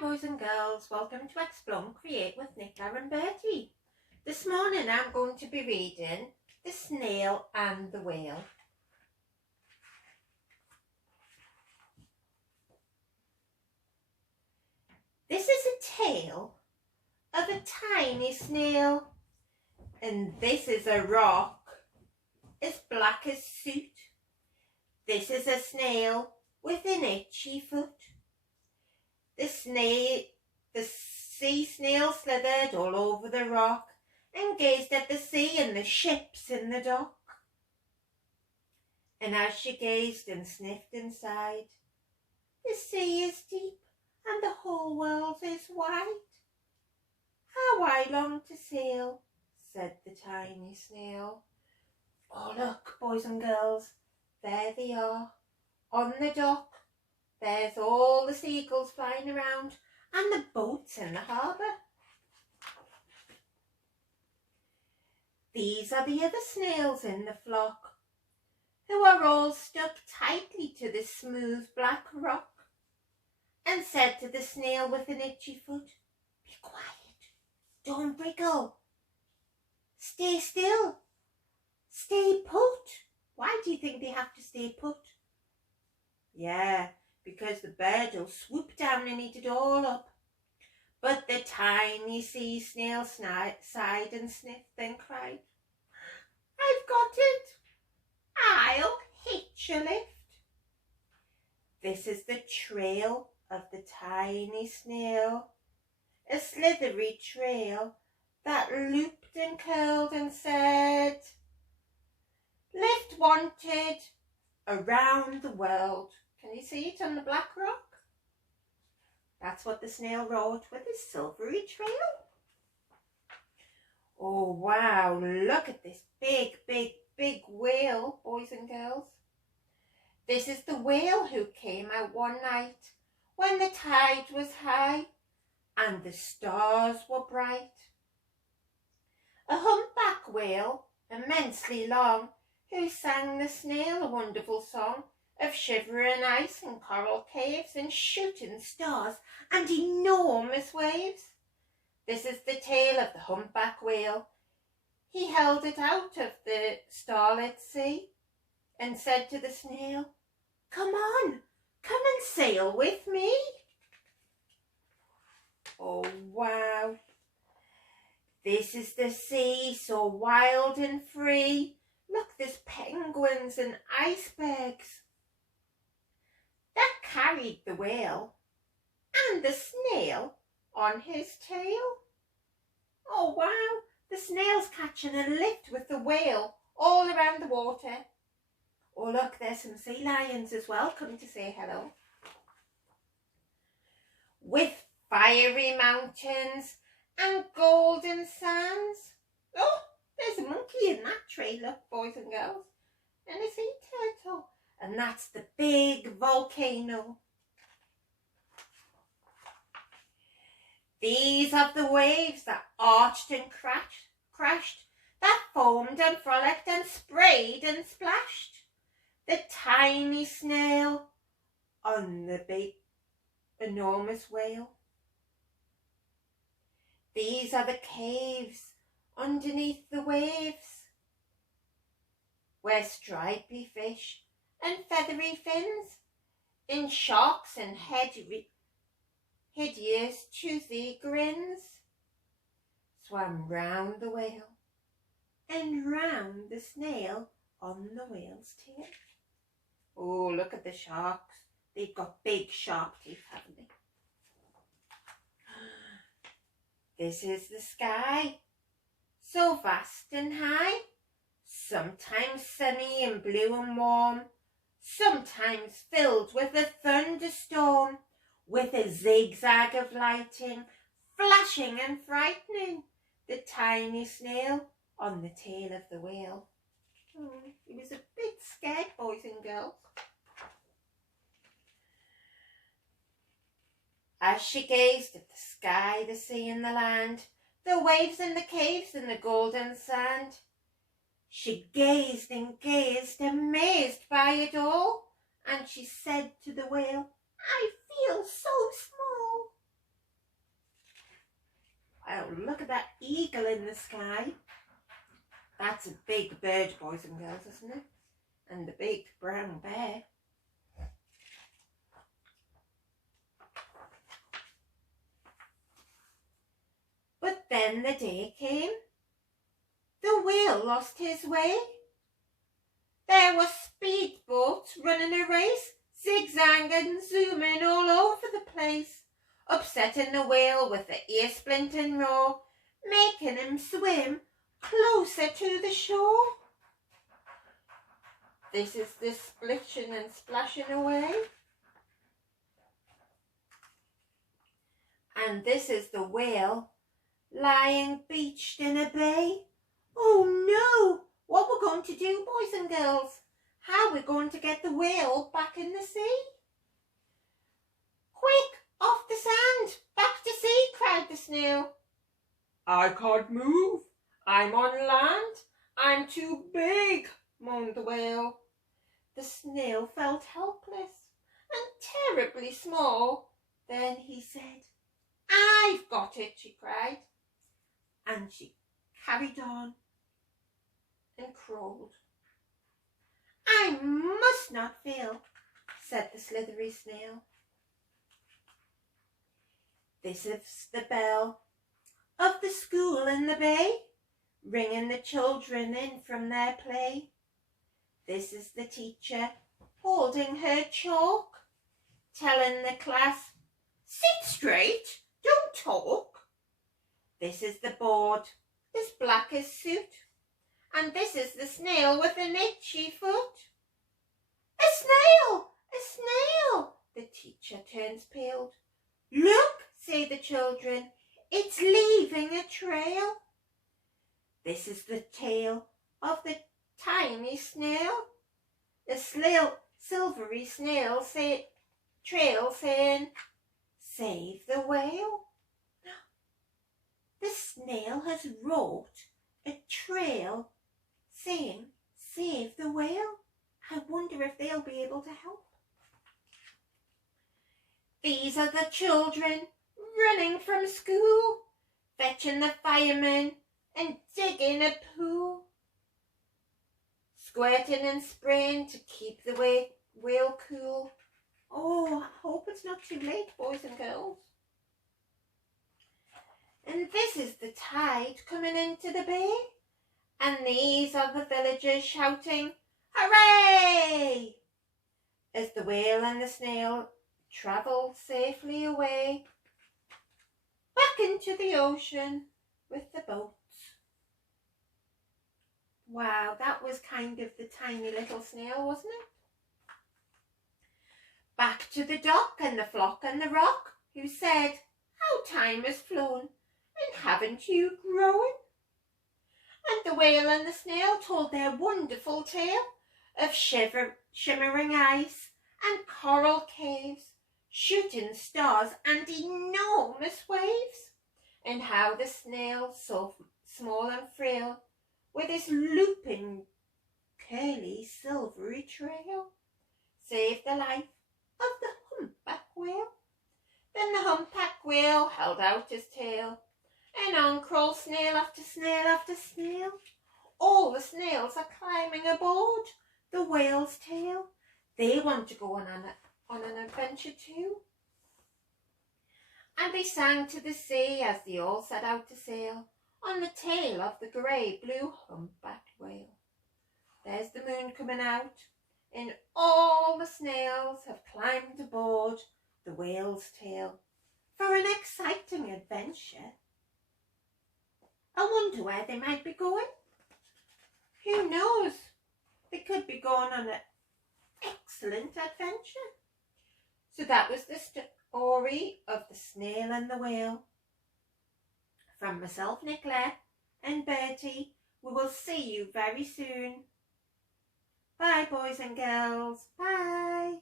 boys and girls, welcome to Explore and Create with Nicola and Bertie. This morning I'm going to be reading The Snail and the Whale. This is a tale of a tiny snail, and this is a rock as black as soot. This is a snail with an itchy foot. The sea snail slithered all over the rock and gazed at the sea and the ships in the dock. And as she gazed and sniffed and sighed, the sea is deep and the whole world is wide. How I long to sail, said the tiny snail. Oh, look, boys and girls, there they are, on the dock. There's all the seagulls flying around and the boats in the harbour. These are the other snails in the flock, who are all stuck tightly to the smooth black rock, and said to the snail with an itchy foot, "Be quiet, don't wriggle, stay still, stay put." Why do you think they have to stay put? Yeah, because the bird will swoop down and eat it all up. But the tiny sea snail sighed and sniffed and cried, "I've got it, I'll hitch a lift." This is the trail of the tiny snail, a slithery trail that looped and curled and said, "Lift wanted around the world." Can you see it on the black rock? That's what the snail wrote with his silvery trail. Oh wow, look at this big whale, boys and girls. This is the whale who came out one night when the tide was high and the stars were bright. A humpback whale, immensely long, who sang the snail a wonderful song of shivering ice and coral caves and shooting stars and enormous waves. This is the tale of the humpback whale. He held it out of the starlit sea and said to the snail, "Come on, come and sail with me." Oh wow. This is the sea, so wild and free. Look, there's penguins and icebergs. That carried the whale and the snail on his tail. Oh wow, the snail's catching a lift with the whale all around the water. Oh look, there's some sea lions as well coming to say hello. With fiery mountains and golden sands. Oh, there's a monkey in that tree, look, boys and girls, and a sea turtle. And that's the big volcano. These are the waves that arched and crashed, that foamed and frolicked and sprayed and splashed. The tiny snail on the big, enormous whale. These are the caves underneath the waves, where stripy fish and feathery fins, in sharks and hideous toothy grins, swam round the whale and round the snail on the whale's tail. Oh, look at the sharks. They've got big sharp teeth, haven't they? This is the sky, so vast and high, sometimes sunny and blue and warm, sometimes filled with a thunderstorm, with a zigzag of lighting, flashing and frightening the tiny snail on the tail of the whale. He was a bit scared, boys and girls. As she gazed at the sky, the sea and the land, the waves and the caves and the golden sand, she gazed and gazed, amazed by it all, and she said to the whale, "I feel so small." look at that eagle in the sky. That's a big bird, boys and girls, isn't it? And the big brown bear. But then the day came. The whale lost his way. There were speedboats running a race, zigzagging, zooming all over the place, upsetting the whale with the ear splinting roar, making him swim closer to the shore. This is the splishing and splashing away. And this is the whale lying beached in a bay. Oh no! What we're going to do, boys and girls? How we're going to get the whale back in the sea? Quick, off the sand, back to sea, cried the snail. I can't move. I'm on land. I'm too big, moaned the whale. The snail felt helpless and terribly small. Then he said, I've got it, she cried. And she carried on and crawled. I must not fail, said the slithery snail. This is the bell of the school in the bay, ringing the children in from their play. This is the teacher holding her chalk, telling the class, sit straight, don't talk. This is the board, as black as soot, and this is the snail with an itchy foot. A snail! A snail! The teacher turns pale. Look, say the children, it's leaving a trail. This is the tail of the tiny snail. The silvery snail trail saying, save the whale. The snail has wrote a trail saying, save the whale. I wonder if they'll be able to help. These are the children running from school, fetching the firemen and digging a pool, squirting and spraying to keep the whale cool. Oh, I hope it's not too late, boys and girls. And this is the tide coming into the bay, and these are the villagers shouting, hooray! As the whale and the snail travel safely away, back into the ocean with the boats. Wow, that was kind of the tiny little snail, wasn't it? Back to the dock and the flock and the rock, who said, how time has flown, and haven't you grown? And the whale and the snail told their wonderful tale of shimmering ice and coral caves, shooting stars and enormous waves, and how the snail, so small and frail, with his looping, curly, silvery trail, saved the life of the humpback whale. Then the humpback whale held out his tail, and on crawled snail after snail after snail. All the snails are climbing aboard the whale's tail. They want to go on an adventure too. And they sang to the sea as they all set out to sail on the tail of the grey-blue humpbacked whale. There's the moon coming out, and all the snails have climbed aboard the whale's tail for an exciting adventure. I wonder where they might be going. Who knows? They could be going on an excellent adventure. So that was the story of the snail and the whale. From myself, Nicola, and Bertie, we will see you very soon. Bye, boys and girls. Bye.